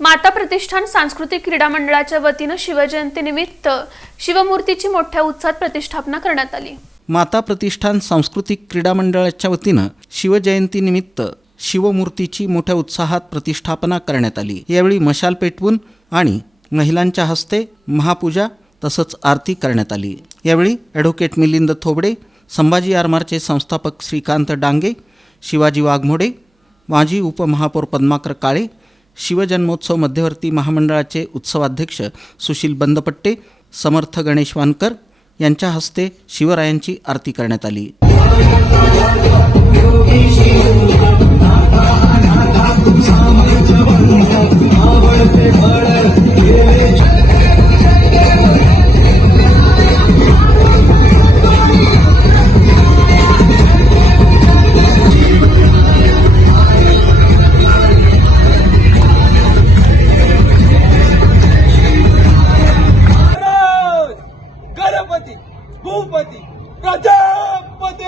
माता प्रतिष्ठान सांस्कृतिक क्रीडा मंडळाच्या वतीने शिवजयंतीनिमित्त शिवमूर्तीची मोठ्या उत्साहात प्रतिष्ठापना करण्यात आली। माता प्रतिष्ठान सांस्कृतिक क्रीडा मंडळाच्या वतीने शिवजयंतीनिमित्त शिवमूर्तीची मोठ्या उत्साहात प्रतिष्ठापना करण्यात आली। यावेळी मशाल पेटवून आणि महिलांच्या हस्ते महापूजा तसंच आरती करण्यात आली। यावेळी ॲडव्होकेट मिलिंद थोबडे, संभाजी आरमारचे संस्थापक श्रीकांत डांगे, शिवाजी वाघमोडे, माजी उपमहापौर पद्माकर काळे, शिवजन्मोत्सव मध्यवर्ती महामंडळाचे उत्सवाध्यक्ष सुशील बंदपट्टे, समर्थ गणेश वानकर यांच्या हस्ते शिवरायांची आरती करण्यात आली। भूपती प्रजापती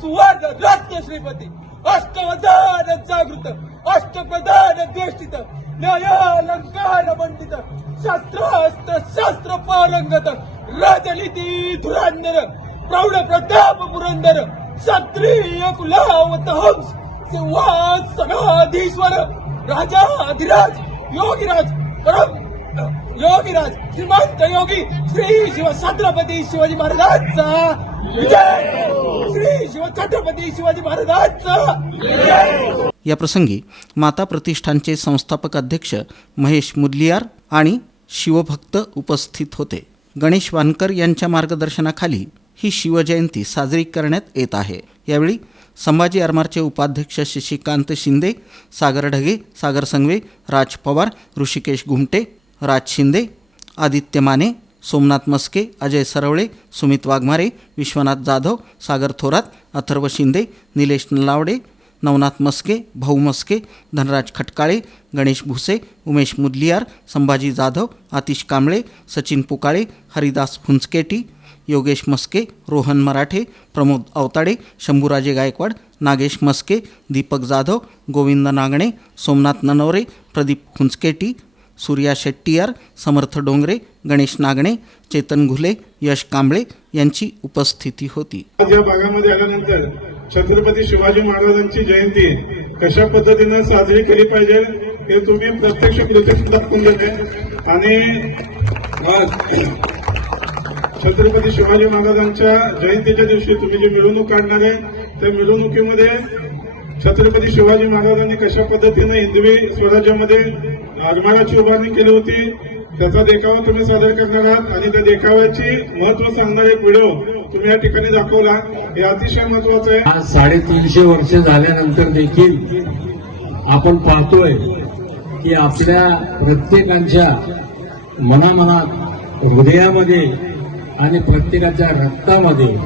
सुवर्ण रत्न श्रीपती अष्टवधान जागृत अष्टप्रधान द्वेष्टित न्यायालंकार मंडित शास्त्रास्त्र शास्त्र पारंगत राजनीती धुरंधर प्रौढ प्रताप पुरंदर क्षत्रिय कुलावत हंस सिंहासनाधीश्वर राजा अधिराज योगीराज परम योगीराज श्रीमंत योगी श्री शिव छत्रपती शिवाजी महाराजांचा विजय। श्री शिव छत्रपती शिवाजी महाराजांचा विजय। या प्रसंगी माता प्रतिष्ठानचे संस्थापक अध्यक्ष महेश मुदलियार आणि शिवभक्त उपस्थित होते। गणेश वानकर यांच्या मार्गदर्शनाखाली ही शिवजयंती साजरी करण्यात येत आहे। यावेळी संभाजी आरमारचे उपाध्यक्ष शशिकांत शिंदे, सागर ढगे, सागर संगवे, राज पवार, ऋषिकेश घुमटे, राज शिंदे, आदित्य माने, सोमनाथ मस्के, अजय सरवळे, सुमित वाघमारे, विश्वनाथ जाधव, सागर थोरात, अथर्व शिंदे, निलेश नलावडे, नवनाथ मस्के, भाऊ मस्के, धनराज खटकाळे, गणेश भुसे, उमेश मुदलियार, संभाजी जाधव, आतिश कांबळे, सचिन पुकाळे, हरिदास फुंचकेटी, योगेश मस्के, रोहन मराठे, प्रमोद अवताडे, शंभूराजे गायकवाड, नागेश मस्के, दीपक जाधव, गोविंद नागणे, सोमनाथ ननवरे, प्रदीप फुंचकेटी, सूर्या शेट्टीयार, समर्थ डोंगरे, गणेश नागणे, चेतन घुले, यश कांबळे यांची उपस्थिती होती। या भागामध्ये आल्यानंतर छत्रपती शिवाजी महाराजांची जयंती कशा पद्धतीने साजरी केली पाहिजे हे तुम्ही प्रत्यक्ष कृतीत दाखवून देते आणि छत्रपती शिवाजी महाराजांच्या जयंतीच्या दिवशी तुम्ही जी मिरवणूक काढणार आहे त्या मिरवणुकीमध्ये छत्रपती शिवाजी महाराजांनी कशा पद्धतीने हिंदवी स्वराज्यामध्ये आरमाराची उभारणी केली होती त्याचा देखावा तुम्ही सादर करणार आहात आणि त्या देखाव्याची महत्व सांगणारा एक व्हिडिओ तुम्ही या ठिकाणी दाखवला, हे अतिशय महत्वाचं आहे। आज 350 वर्ष झाल्यानंतर देखील आपण पाहतोय की आपल्या प्रत्येकाच्या मनामनात, हृदयामध्ये आणि प्रत्येकाच्या रक्तामध्ये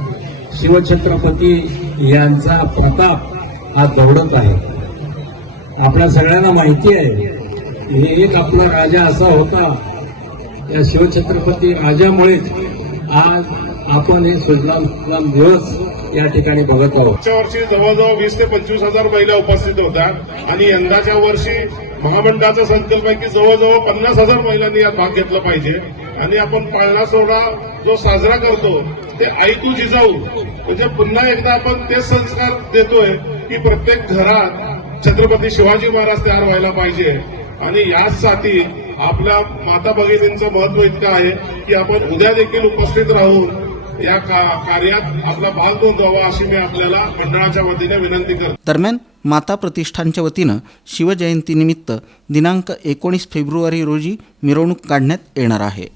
शिवछत्रपती यांचा प्रताप हा दौडत आहे। आपल्या सगळ्यांना माहिती आहे हे एक आपला राजा असा होता, या शिवछत्रपती राजामुळेच आज आपण हे सुजलाम दिवस या ठिकाणी बघत आहोत। मागच्या वर्षी जवळजवळ 20 ते 25 हजार महिला उपस्थित होत्या आणि यंदाच्या वर्षी महामंडळाचा संकल्प आहे की जवळजवळ 50,000 महिलांनी यात भाग घेतला पाहिजे आणि आपण पाळणा सोहळा जो साजरा करतो ते आई तू जिजाऊ म्हणजे पुन्हा एकदा आपण तेच संस्कार देतोय की प्रत्येक घरात छत्रपती शिवाजी महाराज तयार व्हायला पाहिजे आणि यासाठी आपल्या माता भगिनींचं महत्व इतकं आहे की आपण उद्या देखील उपस्थित राहून या कार्यात आपला भाग नोंदवावा अशी मी आपल्याला मंडळाच्या वतीने विनंती करतो। दरम्यान माता प्रतिष्ठानच्या वतीनं शिवजयंतीनिमित्त दिनांक 19 फेब्रुवारी रोजी मिरवणूक काढण्यात येणार आहे।